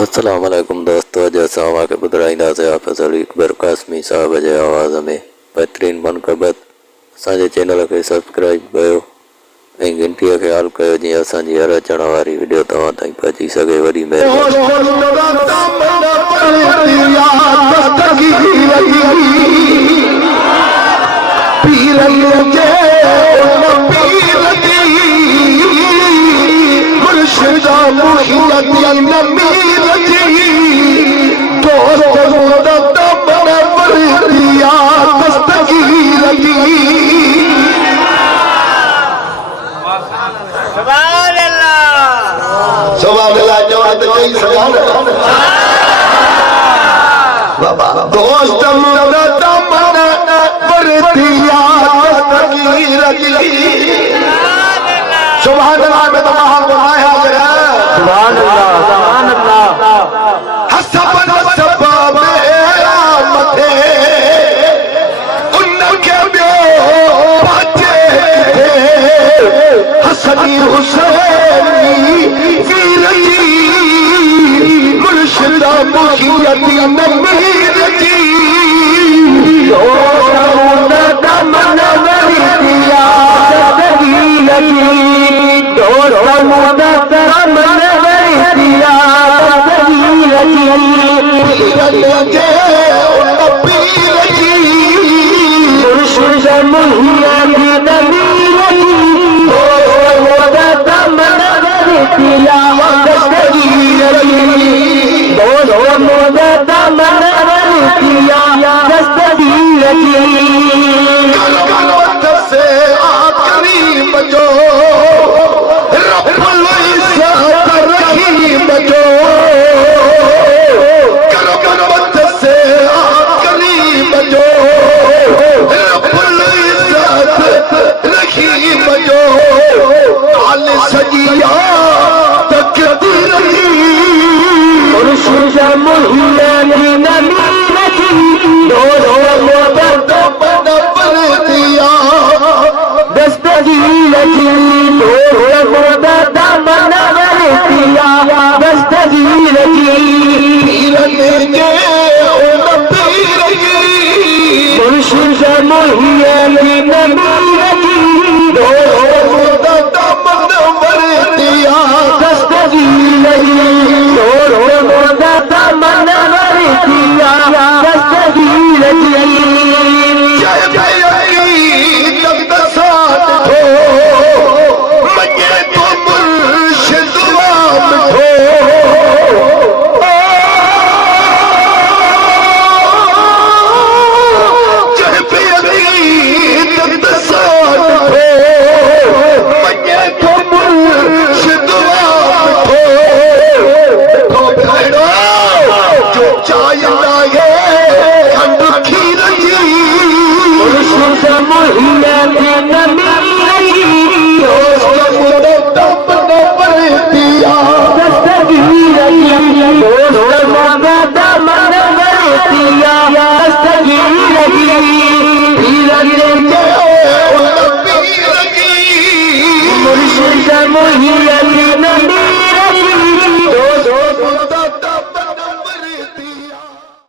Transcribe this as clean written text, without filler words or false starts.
अस्सलाम वालेकुम दोस्तों, जैसा हमारे बुधराइंदा से आप अकबर कासमी साहब जे आवाज़ में बेहतरीन मनकबत असांजे चैनल के सब्सक्राइब कयो ऐं घंटीअ खे हाल कयो जीअं असांजी हर अचण वारी वीडियो तव्हां ताईं पहुची सघे। वॾी दोस्त सुभान अल्लाह में तो महान बनाया हाजिर है। सुभान अल्लाह हसबन सबब मथे उनके बियो बचे हसनी हुसैनी वीरजी मुर्शिदा मुखियती नमीर जी मुर्शिद मुहियत नबी